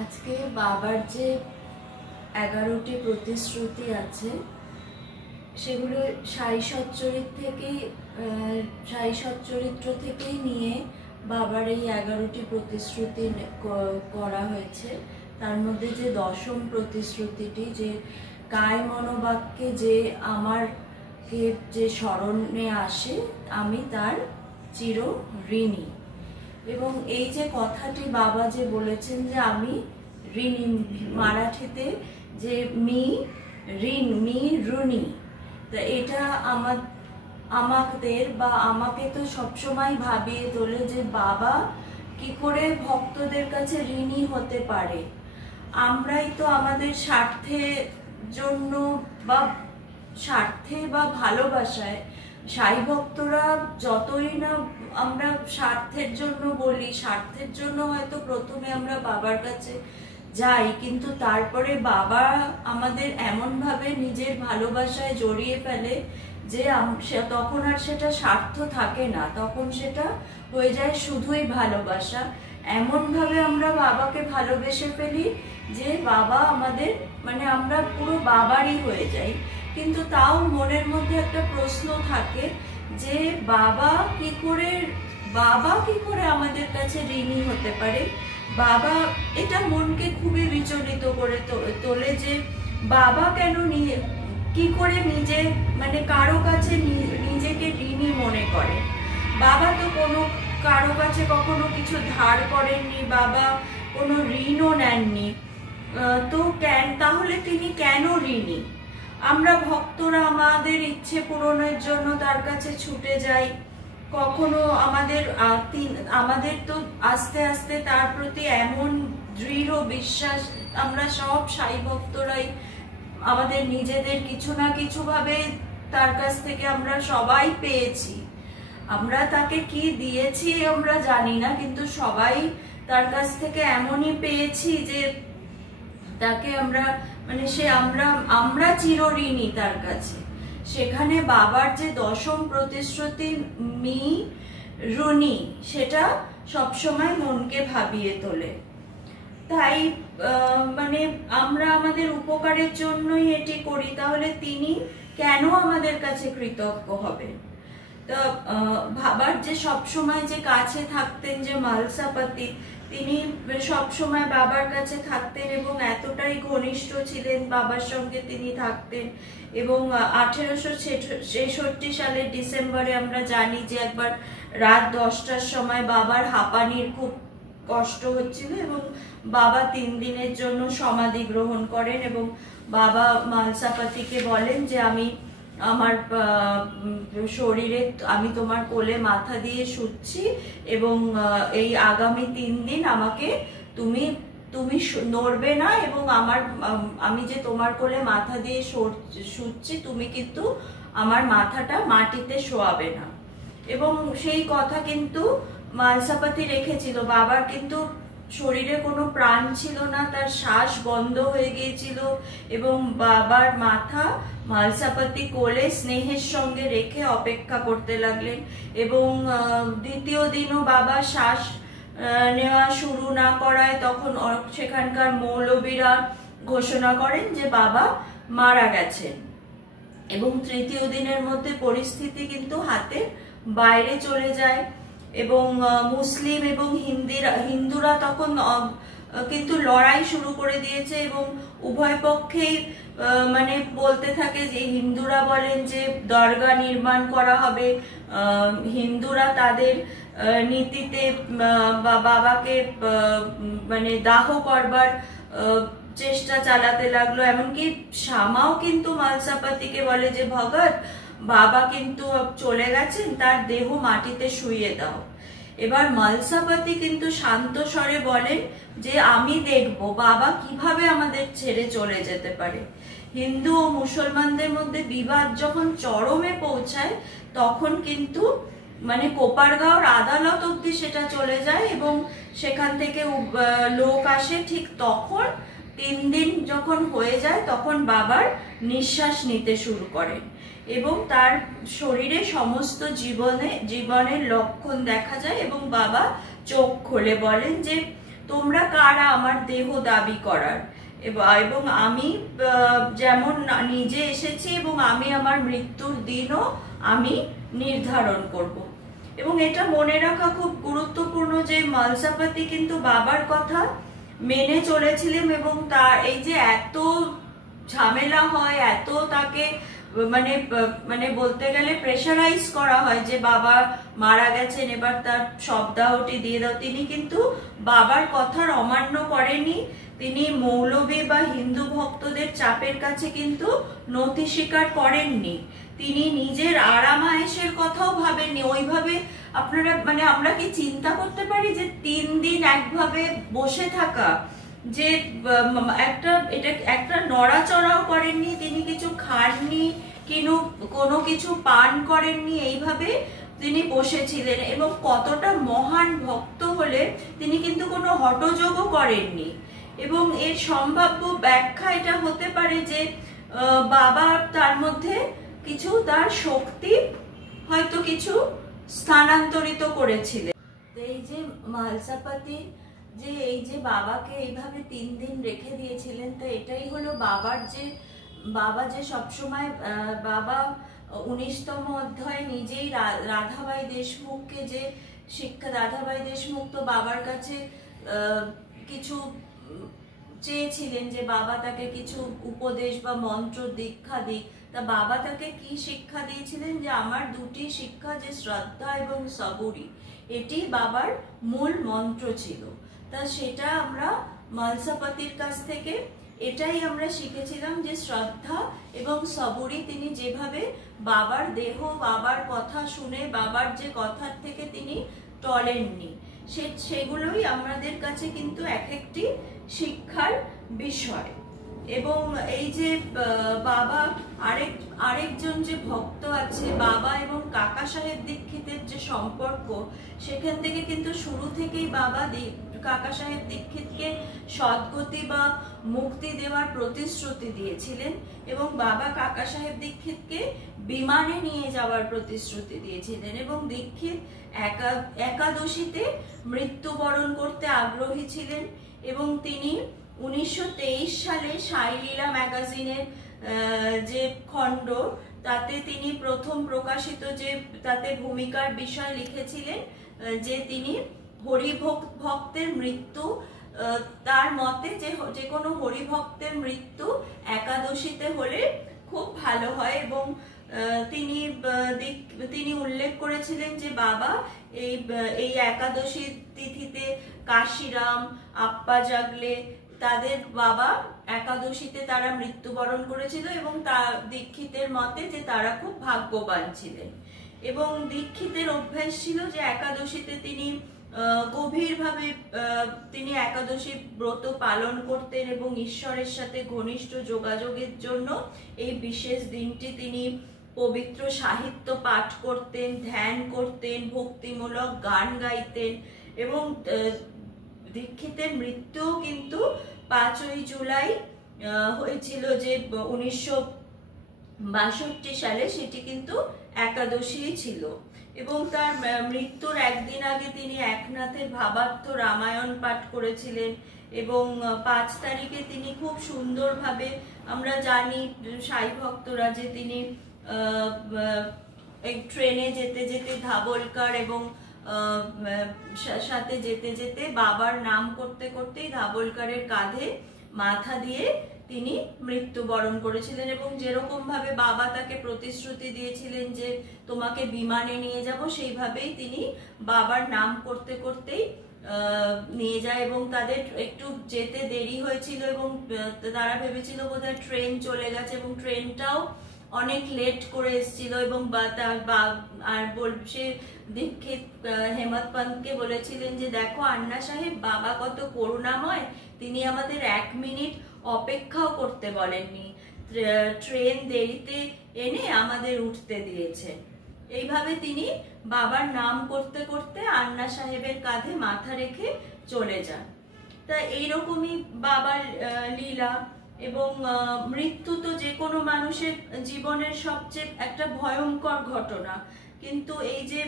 আজকে বাবার যে 11টি প্রতিশ্রুতি আছে সেগুলো সাই সচ্চরিত্র থেকেই নিয়ে বাবার এই 11টি প্রতিশ্রুতি করা হয়েছে। তার মধ্যে যে দশম প্রতিশ্রুতিটি, যে কায় মনোবাক্যে যে আমারকে যে স্মরণে আসে আমি তার চির ঋণী। এবং এই যে কথাটি বাবা যে বলেছেন যে আমি ঋণী, মারাঠিতে যে মি ঋণ, মি ঋণী, তা এটা আমাদের বা আমাকে তো সবসময় ভাবিয়ে তোলে যে বাবা কি করে ভক্তদের কাছে ঋণী হতে পারে। আমরাই তো আমাদের স্বার্থে বা ভালোবাসায় সাই ভক্তরা যতই না আমরা স্বার্থের জন্য বলি, স্বার্থের জন্য হয়তো প্রথমে আমরা বাবার কাছে যাই, কিন্তু তারপরে বাবা আমাদের এমন ভাবে নিজের ভালোবাসায় জড়িয়ে ফেলে যে তখন আর সেটা স্বার্থ থাকে না, তখন সেটা হয়ে যায় শুধুই ভালোবাসা। এমন ভাবে আমরা বাবাকে ভালোবেসে ফেলি যে বাবা আমাদের আমরা পুরো বাবারই হয়ে যাই। কিন্তু তাও মনের মধ্যে একটা প্রশ্ন থাকে যে বাবা কি করে আমাদের কাছে ঋণী হতে পারে। বাবা এটা মনকে খুবই বিচলিত করে তোলে যে বাবা কেন কি করে নিজে কারো কাছে নিজেকে ঋণী মনে করে। বাবা তো কারো কাছে কখনো কিছু ধার করেননি, বাবা কোনো ঋণও নেননি, তো তাহলে তিনি কেন ঋণী? আমরা ভক্তরা আমাদের ইচ্ছে পূরণের জন্য তার কাছে ছুটে যাই, কখনো আমাদের তো আস্তে আস্তে তার প্রতি এমন দৃঢ় বিশ্বাস, আমরা সব সাই ভক্তরাই আমাদের নিজেদের কিছু না কিছু ভাবে তার কাছ থেকে আমরা সবাই পেয়েছি। আমরা তাকে কি দিয়েছি আমরা জানি না, কিন্তু সবাই তার কাছ থেকে এমনই পেয়েছি যে তাকে আমরা চিরঋণী তার কাছে। সেখানে বাবার যে দশম প্রতিশ্রুতি মি ঋণী, সেটা সবসময় মনকে ভাবিয়ে তোলে। তাই আমরা আমাদের উপকারের জন্যই এটি করি, তাহলে তিনি কেন আমাদের কাছে কৃতজ্ঞ হবেন? তো বাবার যে সবসময় যে কাছে থাকতেন যে মালসাপতি, তিনি সবসময় বাবার কাছে থাকতেন এবং এতটাই ঘনিষ্ঠ ছিলেন বাবার সঙ্গে তিনি থাকতেন। এবং 1866 সালের ডিসেম্বরে আমরা জানি যে একবার রাত 10টার সময় বাবার হাঁপানির খুব কষ্ট হচ্ছিল এবং বাবা 3 দিনের জন্য সমাধি গ্রহণ করেন এবং বাবা মালসাপতিকে বলেন যে আমি আমার শরীরে আমি তোমার কোলে মাথা দিয়ে শুচ্ছি এবং এই আগামী 3 দিন আমাকে তুমি নড়বে না এবং আমি যে তোমার কোলে মাথা দিয়ে শুচ্ছি তুমি কিন্তু আমার মাথাটা মাটিতে শোয়াবে না। এবং সেই কথা কিন্তু মালসাপতি রেখেছিল। বাবার কিন্তু শরীরে কোনো প্রাণ ছিল না, তার শ্বাস বন্ধ হয়ে গিয়েছিল এবং বাবার মাথা মালসাপতি কোলে স্নেহের সঙ্গে রেখে অপেক্ষা করতে লাগলেন। এবং দ্বিতীয় দিনও বাবা শ্বাস নেওয়া শুরু না করায় তখন সেখানকার মৌলবীরা ঘোষণা করেন যে বাবা মারা গেছেন। এবং তৃতীয় দিনের মধ্যে পরিস্থিতি কিন্তু হাতের বাইরে চলে যায় এবং মুসলিম এবং হিন্দুরা তখন কিন্তু লড়াই শুরু করে দিয়েছে এবং উভয় পক্ষেই বলতে থাকে যে হিন্দুরা বলেন যে দরগা নির্মাণ করা হবে, হিন্দুরা তাদের নীতিতে বাবাকে দাহ করবার চেষ্টা চালাতে লাগলো। এমনকি শ্যামাও কিন্তু মালসাপতিকে বলে যে ভগত, বাবা কিন্তু চলে গেছেন, তার দেহ মাটিতে শুইয়ে দাও। এবার মালসাপতি কিন্তু শান্ত স্বরে বলেন যে আমি দেখব বাবা কিভাবে আমাদের ছেড়ে চলে যেতে পারে। হিন্দু ও মুসলমানদের মধ্যে বিবাদ যখন চরমে পৌঁছায় তখন কিন্তু কোপারগাঁওর আদালত অব্দি সেটা চলে যায় এবং সেখান থেকে লোক আসে। ঠিক তখন 3 দিন যখন হয়ে যায় তখন বাবার নিঃশ্বাস নিতে শুরু করেন এবং তার শরীরে সমস্ত জীবনের লক্ষণ দেখা যায় এবং বাবা চোখ খুলে বলেন যে তোমরা কারা আমার দেহ দাবি করার, এবং আমি যেমন নিজে এসেছি এবং আমি আমার মৃত্যুর দিনও আমি নির্ধারণ করব। এবং এটা মনে রাখা খুব গুরুত্বপূর্ণ যে মালসাপতি কিন্তু বাবার কথা মেনে চলেছিলেন, এবং তার এই যে এত ঝামেলা হয়, এত তাকে মানে মানে বলতে গেলে প্রেশারাইজ করা হয় যে বাবা মারা গেছেন, এবার তার শবদাহটি দিয়ে দাও, তিনি কিন্তু বাবার কথার অমান্য করেনি। তিনি মৌলবী বা হিন্দু ভক্তদের চাপের কাছে কিন্তু নতি স্বীকার করেননি। তিনি নিজের আরাম আয়েশের কথাও ভাবেননি। ওইভাবে আপনারা মানে আমরা কি চিন্তা করতে পারি যে 3 দিন একভাবে বসে থাকা, যে একটা নড়াচড়াও করেননি, তিনি কিছু খাননি, কোনো কিছু পান করেননি, এইভাবে তিনি বসেছিলেন। এবং কতটা মহান ভক্ত হলে তিনি কিন্তু কোনো হঠযোগও করেননি। এবং এর সম্ভাব্য ব্যাখ্যা এটা হতে পারে যে বাবা তার মধ্যে কিছু তার শক্তি হয়তো কিছু স্থানান্তরিত করেছিলেন। এই যে মালসাপতি যে এই যে বাবাকে এইভাবে 3 দিন রেখে দিয়েছিলেন, তো এটাই হলো বাবা যে সবসময় বাবা 19তম অধ্যায়ে নিজেই রাধাবাই দেশমুখকে যে শিক্ষা, রাধাবাই দেশমুখ তো বাবার কাছে কিছু চেয়েছিলেন যে বাবা তাকে কিছু উপদেশ বা মন্ত্র দীক্ষা দিক। তা বাবা তাকে কি শিক্ষা দিয়েছিলেন, যে আমার 2টি শিক্ষা, যে শ্রদ্ধা এবং সবুরি, এটি বাবার মূল মন্ত্র ছিল। তা সেটা আমরা মালসাপতির কাছ থেকে এটাই আমরা শিখেছিলাম, যে শ্রদ্ধা এবং সবুরি, তিনি যেভাবে বাবার দেহ, বাবার কথা শুনে বাবার যে কথার থেকে তিনি টলেননি, সেগুলোই আমাদের কাছে কিন্তু এক একটি শিক্ষার বিষয়। এবং এই যে বাবা আরেকজন যে ভক্ত আছে, বাবা এবং কাকা সাহেব দীক্ষিতের যে সম্পর্ক, সেখান থেকে কিন্তু শুরু থেকেই বাবা কাকা সাহেব দীক্ষিতকে সদ্গতি বা মুক্তি দেওয়ার প্রতিশ্রুতি দিয়েছিলেন, এবং বাবা কাকা সাহেব দীক্ষিতকে বিমানে নিয়ে যাওয়ার প্রতিশ্রুতি দিয়েছিলেন। এবং দীক্ষিত একাদশীতে মৃত্যুবরণ করতে আগ্রহী ছিলেন, এবং তিনি 1923 সালে সাইলীলা ম্যাগাজিনের যে খণ্ড, তাতে তিনি প্রথম প্রকাশিত যে তাতে ভূমিকার বিষয় লিখেছিলেন, যে তিনি হরিভক্তের মৃত্যু, তার মতে যে কোনো হরিভক্তের মৃত্যু একাদশীতে হলে খুব ভালো হয়। এবং তিনি উল্লেখ করেছিলেন যে বাবা এই একাদশী তিথিতে কাশিরাম, আপ্পা জাগলে, তাদের বাবা একাদশীতে তারা মৃত্যুবরণ করেছিল, এবং দীক্ষিতের মতে যে তারা খুব ভাগ্যবান ছিলেন। এবং দীক্ষিতের অভ্যাস ছিল যে একাদশীতে তিনি গভীরভাবে তিনি একাদশী ব্রত পালন করতেন, এবং ঈশ্বরের সাথে ঘনিষ্ঠ যোগাযোগের জন্য এই বিশেষ দিনটি তিনি পবিত্র সাহিত্য পাঠ করতেন, ধ্যান করতেন, ভক্তিমূলক গান গাইতেন। এবং দীক্ষিতের মৃত্যু কিন্তু 5ই জুলাই হয়েছিল, যে 1962 সালে, সেটি কিন্তু একাদশী ছিল। এবং তার মৃত্যুর একদিন আগে তিনি একনাথের ভাবার্থ রামায়ণ পাঠ করেছিলেন, এবং 5 তারিখে তিনি খুব সুন্দরভাবে, আমরা জানি সাই ভক্তরা, যে তিনি ট্রেনে যেতে যেতে ধাবলকার এবং সাথে যেতে যেতে বাবার নাম করতে করতেই ধাবলকারের কাঁধে মাথা দিয়ে তিনি মৃত্যুবরণ করেছিলেন। এবং যেরকম ভাবে বাবা তাকে প্রতিশ্রুতি দিয়েছিলেন যে তোমাকে বিমানে নিয়ে যাব, সেইভাবেই তিনি বাবার নাম করতে করতেই নিয়ে যায়। এবং তাদের একটু যেতে দেরি হয়েছিল, এবং তারা ভেবেছিল বোধহয় ট্রেন চলে গেছে, এবং ট্রেনটাও অনেক লেট করে এসেছিল। এবং সে দীক্ষিত হেমন্ত পান্তকে বলেছিলেন যে দেখো আন্না সাহেব, বাবা কত করুণাময়, তিনি আমাদের 1 মিনিট অপেক্ষাও করতে বলেননি, ট্রেন দেরিতে এনে আমাদের উঠতে দিয়েছে। এইভাবে তিনি বাবার নাম করতে করতে আন্না সাহেবের কাঁধে মাথা রেখে চলে যান। তা এইরকমই বাবার লীলা। এবং মৃত্যু তো যে কোনো মানুষের জীবনের সবচেয়ে একটা ভয়ঙ্কর ঘটনা, কিন্তু এই যে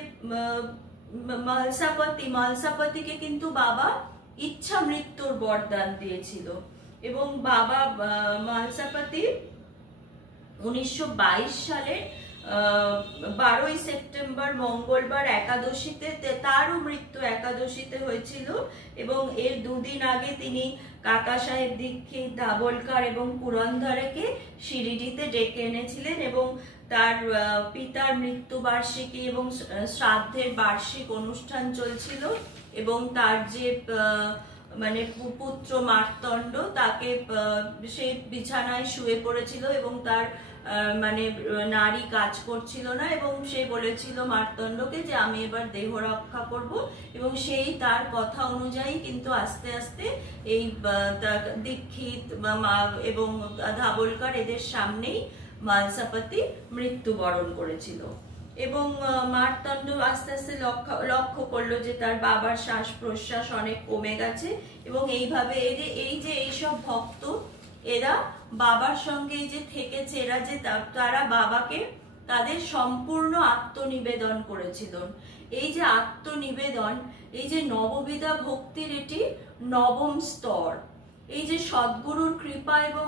মালসাপতিকে কিন্তু বাবা ইচ্ছা মৃত্যুর বরদান দিয়েছিল। এবং বাবা মালসাপতি 1922 সালের 12ই সেপ্টেম্বর মঙ্গলবার একাদশীতে, তারও মৃত্যু একাদশীতে হয়েছিল। এবং এর দুদিন আগে তিনি কাকা সাহেব দীক্ষিত, দাভোলকর এবং পুরন্দরেকে শিরিডিতে ডেকে এনেছিলেন এবং তার পিতার মৃত্যুবার্ষিকী এবং শ্রাদ্ধের বার্ষিক অনুষ্ঠান চলছিল। এবং তার যে মানে পুত্র মার্তণ্ড, তাকে সে বিছানায় শুয়ে পড়েছিল এবং তার মানে নারী কাজ করছিল না, এবং সে বলেছিল মার্তণ্ডকে যে আমি এবার দেহ রক্ষা করব। এবং সেই তার কথা অনুযায়ী কিন্তু আস্তে আস্তে এই দীক্ষিত এবং দাভোলকর এদের সামনেই মালসাপতি মৃত্যুবরণ করেছিল। এবং মার্তণ্ড আস্তে আস্তে লক্ষ্য করলো যে তার বাবার শ্বাস প্রশ্বাস অনেক কমে গেছে। এবং এইভাবে এইসব ভক্ত এরা বাবার সঙ্গে এই যে থেকেছে, এরা যে তারা বাবাকে তাদের সম্পূর্ণ আত্মনিবেদন করেছিল। এই যে আত্মনিবেদন, এই যে নববিধা ভক্তির এটি নবম স্তর। এই যে সদ্গুরুর কৃপা এবং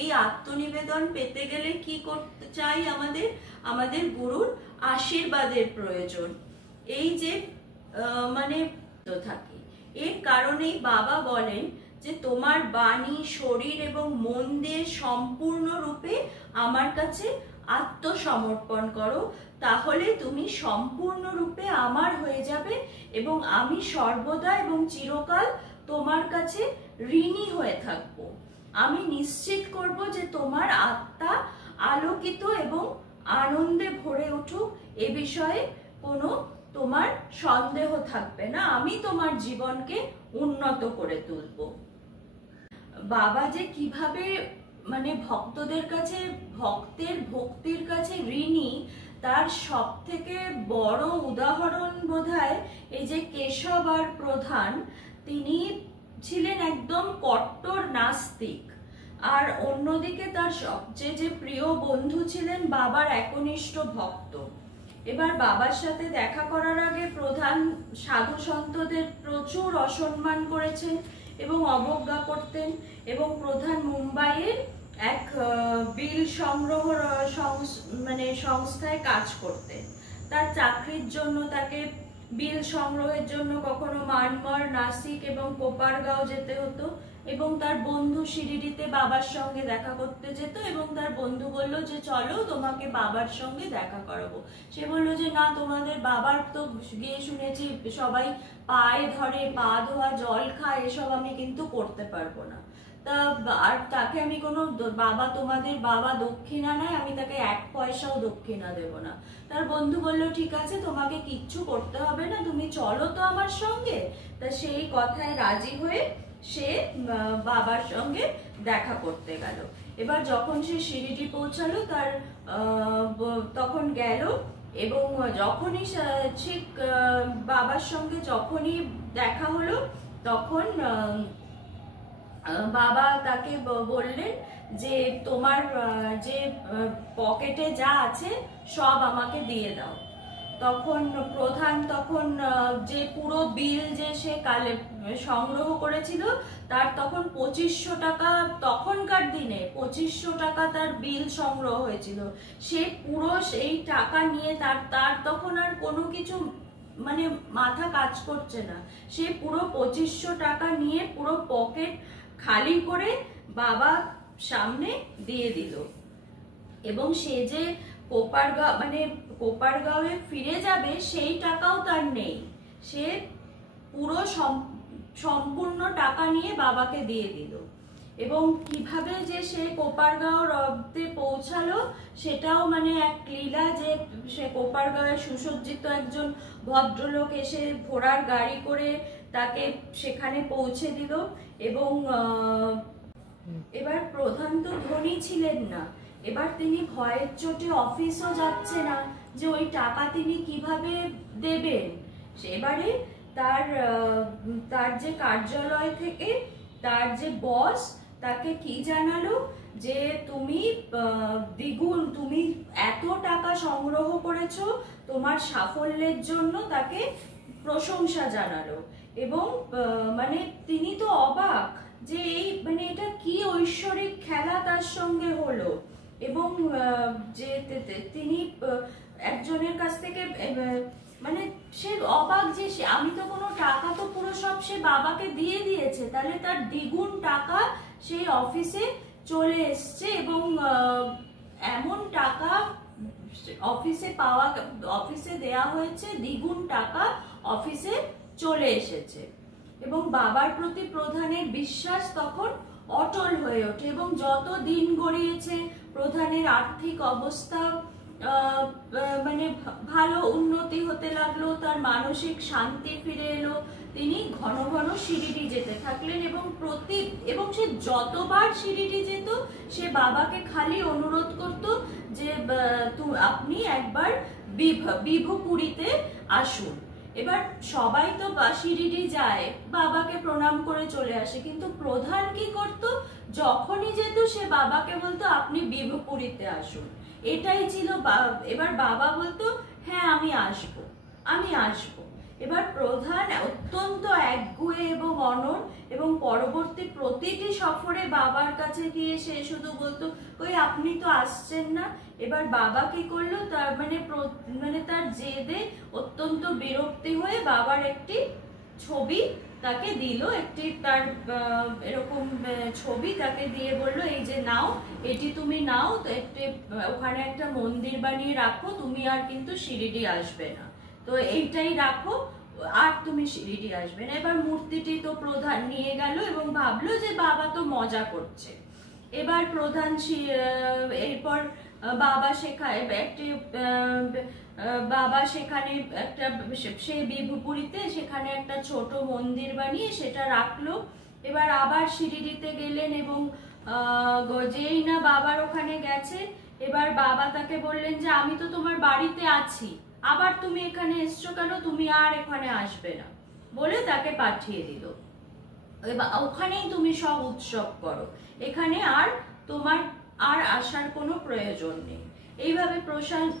এই আত্মনিবেদন পেতে গেলে কি করতে চাই, আমাদের গুরুর আশীর্বাদের প্রয়োজন। এই যে মানে থাকে, এর কারণেই বাবা বলেন যে তোমার বাণী, শরীর এবং মন দিয়ে সম্পূর্ণরূপে আমার কাছে আত্মসমর্পণ করো, তাহলে তুমি সম্পূর্ণরূপে আমার হয়ে যাবে এবং আমি সর্বদা এবং চিরকাল তোমার কাছে ঋণী হয়ে থাকব। আমি নিশ্চিত করব যে তোমার আত্মা আলোকিত এবং আনন্দে ভরে উঠুক, এ বিষয়ে কোনো তোমার সন্দেহ থাকবে না। আমি তোমার জীবনকে উন্নত করে তুলব। বাবা যে কিভাবে মানে ভক্তদের কাছে, ভক্তের ভক্তির কাছে ঋণী, তার সব থেকে বড় উদাহরণ বোধহয় এই যে কেশব আর প্রধান, তিনি ছিলেন একদম কট্টর নাস্তিক, আর অন্যদিকে তার সবচেয়ে যে প্রিয় বন্ধু ছিলেন বাবার একনিষ্ঠ ভক্ত। এবার বাবার সাথে দেখা করার আগে প্রধান সাধু সন্তদের প্রচুর অসম্মান করেছেন এবং অবজ্ঞা করতেন। এবং প্রধান মুম্বাইয়ের এক বিল সংগ্রহ মানে সংস্থায় কাজ করতেন। তার চাকরির জন্য তাকে বিল সংগ্রহের জন্য কখনো মানমার, নাসিক এবং কোপারগাঁও যেতে হতো। এবং তার বন্ধু শিরিডিতে বাবার সঙ্গে দেখা করতে যেত এবং তার বন্ধু বলল যে চলো তোমাকে বাবার সঙ্গে দেখা করাবো। সে বলল যে না, তোমাদের বাবার তো গিয়ে শুনেছি সবাই পায়ে ধরে, পা ধোয়া, জল খায়, এসব আমি কিন্তু করতে পারবো না। তা আর তাকে আমি কোনো বাবা, তোমাদের বাবা দক্ষিণা নেয়, আমি তাকে 1 পয়সাও দক্ষিণা দেব না। তার বন্ধু বলল ঠিক আছে, তোমাকে কিচ্ছু করতে হবে না, তুমি চলো তো আমার সঙ্গে। তা সেই কথায় রাজি হয়ে সে বাবার সঙ্গে দেখা করতে গেল। এবার যখন সে শিরিডি পৌঁছালো, তার তখন গেল এবং যখনই ঠিক বাবার সঙ্গে যখনই দেখা হলো, তখন বাবা তাকে বললেন যে তোমার যে পকেটে যা আছে সব আমাকে দিয়ে দাও। তখন প্রধান যে পুরো বিল যে সে কালে সংগ্রহ করেছিল, তার তখন 2500 টাকা, তখনকার দিনে 2500 টাকা তার বিল সংগ্রহ হয়েছিল। সে পুরো সেই টাকা নিয়ে তার তখন আর কোনো কিছু মানে মাথা কাজ করছে না। সে পুরো 2500 টাকা নিয়ে পুরো পকেট খালি করে বাবা সামনে দিয়ে দিল। এবং সে যে কোপারগাঁওয়ে ফিরে যাবে সেই টাকাও তার নেই। সে পুরো সম্পূর্ণ টাকা নিয়ে বাবাকে দিয়ে দিল। এবং কিভাবে যে সে কোপারগাঁও অব্দে পৌঁছালো সেটাও মানে এক লীলা, যে সে কোপারগাঁওয়ে সুসজ্জিত একজন ভদ্রলোক এসে ঘোড়ার গাড়ি করে তাকে সেখানে পৌঁছে দিল। এবং এবার প্রধান তো ধনী ছিলেন না, এবার তিনি ভয়ের চোটে অফিসও যাচ্ছে না যে ওই টাকা তিনি কিভাবে দেবেন। সেবারে তার যে কার্যালয় থেকে তার যে বস তাকে কি জানালো, যে তুমি দ্বিগুণ, তুমি এত টাকা সংগ্রহ করেছো, তোমার সাফল্যের জন্য তাকে প্রশংসা জানালো। এবং মানে তিনি তো অবাক যে এই মানে এটা কি ঐশ্বরিক খেলা তার সঙ্গে হলো। এবং যে তিনি একজনের কাছ থেকে মানে সে অবাক যে আমি তো কোনো টাকা তো পুরো সব সে বাবাকে দিয়ে দিয়েছে, তাহলে তার দ্বিগুণ টাকা সেই অফিসে চলে এসছে এবং এমন টাকা অফিসে দেয়া হয়েছে, দ্বিগুণ টাকা অফিসে চলে এসেছে। এবং বাবার প্রতি প্রধানের বিশ্বাস তখন অটল হয়ে ওঠে এবং যত দিন গড়িয়েছে প্রধানের আর্থিক অবস্থা মানে ভালো উন্নতি হতে লাগলো, তার মানসিক শান্তি ফিরে এলো। তিনি ঘন ঘন শিরিডি যেতে থাকলেন এবং সে যতবার শিরিডি যেত সে বাবাকে খালি অনুরোধ করত যে আপনি একবার বিভুপুরীতে আসুন। এবার সবাই তো শিরিডি যায়, বাবাকে প্রণাম করে চলে আসে, কিন্তু প্রধান কি করত, যখনই যেত সে বাবাকে বলতো আপনি বিভুপুরীতে আসুন। এটাই ছিল। এবার বাবা বলতো হ্যাঁ আমি আসবো। এবার প্রধান অত্যন্ত একগুঁয়ে এবং অনড়, এবং পরবর্তী প্রতিটি সফরে বাবার কাছে গিয়ে সে শুধু বলতো কই আপনি তো আসছেন না। এবার বাবা কি করলো, তার মানে তার জেদে অত্যন্ত বিরক্তি হয়ে বাবার একটি ছবি তাকে দিল, একটি তার এরকম ছবি তাকে দিয়ে বললো এই যে নাও, এটি তুমি নাও, ওখানে একটা মন্দির বানিয়ে রাখো, তুমি আর কিন্তু শিরিডি আসবে না, তো এইটাই রাখো, আর তুমি শিরিডি আসবে না। এবার মূর্তিটি তো প্রধান নিয়ে গেল এবং ভাবলো যে বাবা তো মজা করছে। এবার প্রধান এরপর বাবা সেখানে একটা সে বিভুপুরীতে সেখানে একটা ছোট মন্দির বানিয়ে সেটা রাখলো। এবার আবার শিরিডিতে গেলেন এবং যেই না বাবার ওখানে গেছে, এবার বাবা তাকে বললেন যে আমি তো তোমার বাড়িতে আছি, আবার তুমি এখানে এসছো কেন, তুমি আর এখানে আসবে না, বলে তাকে পাঠিয়ে দিল। এবার ওখানেই তুমি সব উৎসব করো, এখানে আর তোমার আর আসার কোনো প্রয়োজন নেই। এইভাবে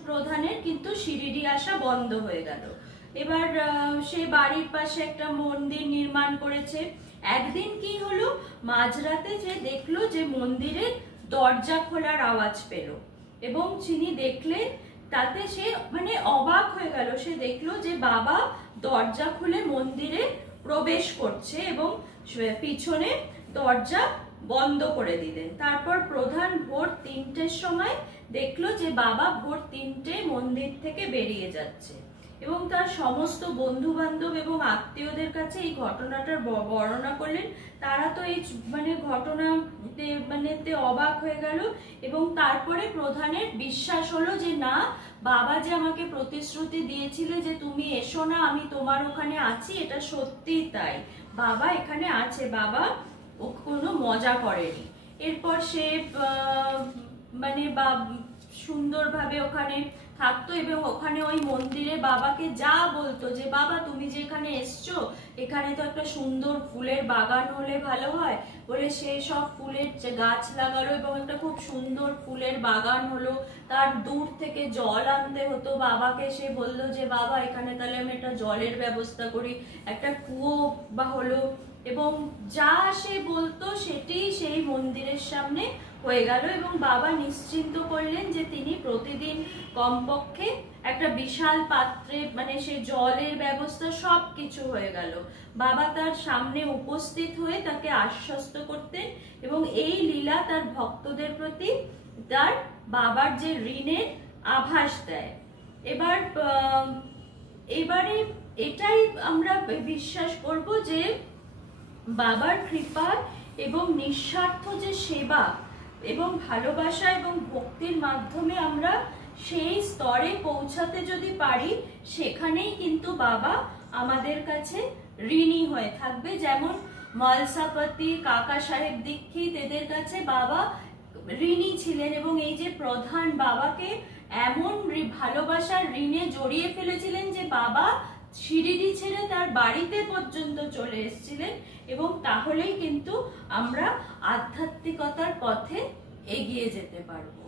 প্রধানের কিন্তু শিরিডি আসা বন্ধ হয়ে গেল। এবার সে বাড়ির পাশে একটা মন্দির নির্মাণ করেছে। একদিন কি হলো, মাঝরাতে যে দেখলো যে মন্দিরে দরজা খোলার আওয়াজ পেল এবং তিনি দেখলেন, তাতে সে মানে অবাক হয়ে গেল। সে দেখলো যে বাবা দরজা খুলে মন্দিরে প্রবেশ করছে এবং পিছনে দরজা বন্ধ করে দিলেন। তারপর প্রধান ভোর 3টের সময় দেখলো যে বাবা ভোর 3টে মন্দির থেকে বেরিয়ে যাচ্ছে এবং তার সমস্ত বন্ধু বান্ধব এবং আত্মীয়দের কাছে এই ঘটনাটার বর্ণনা করলেন। তারা তো এই ঘটনাতে অবাক হয়ে গেল এবং তারপরে প্রধানের বিশ্বাস হলো যে না, বাবা যে আমাকে প্রতিশ্রুতি দিয়েছিলে যে তুমি এসো না, আমি তোমার ওখানে আছি, এটা সত্যি তাই, বাবা এখানে আছে, বাবা কোনো মজা করেনি। এরপর সে মানে সুন্দরভাবে ওখানে থাকতো এবং ওখানে ওই মন্দিরে বাবাকে যা বলতো যে বাবা তুমি যে এখানে এসছো, এখানে তো একটা সুন্দর ফুলের বাগান হলে ভালো হয়, বলে সে সব ফুলের গাছ লাগালো এবং একটা খুব সুন্দর ফুলের বাগান হলো। তার দূর থেকে জল আনতে হতো বাবাকে, সে বললো যে বাবা এখানে তাহলে আমি একটা জলের ব্যবস্থা করি, একটা কুয়ো বা হলো, এবং যা সে বলতো সেটি সেই মন্দিরের সামনে হয়ে গেল। এবং বাবা নিশ্চিন্ত করলেন যে তিনি প্রতিদিন কমপক্ষে একটা বিশাল পাত্রে মানে সে জলের ব্যবস্থা সবকিছু হয়ে গেল। বাবা তার সামনে উপস্থিত হয়ে তাকে আশ্বস্ত করতেন এবং এই লীলা তার ভক্তদের প্রতি তার বাবার যে ঋণের আভাস দেয়। এবারে এটাই আমরা বিশ্বাস করব যে বাবার কৃপা এবং নিঃস্বার্থ যে সেবা এবং ভালোবাসা এবং ভক্তির মাধ্যমে আমরা সেই স্তরে পৌঁছাতে যদি পারি, সেখানেই কিন্তু বাবা আমাদের কাছে ঋণী হয়ে থাকবে। যেমন মলসাপতি, কাকা সাহেব দীক্ষিত, এদের কাছে বাবা ঋণী ছিলেন এবং এই যে প্রধান বাবাকে এমন ভালোবাসার ঋণে জড়িয়ে ফেলেছিলেন যে বাবা শিরিডি ছেড়ে তার বাড়িতে পর্যন্ত চলে এসেছিলেন। এবং তাহলেই কিন্তু আমরা আধ্যাত্মিকতার পথে এগিয়ে যেতে পারবো।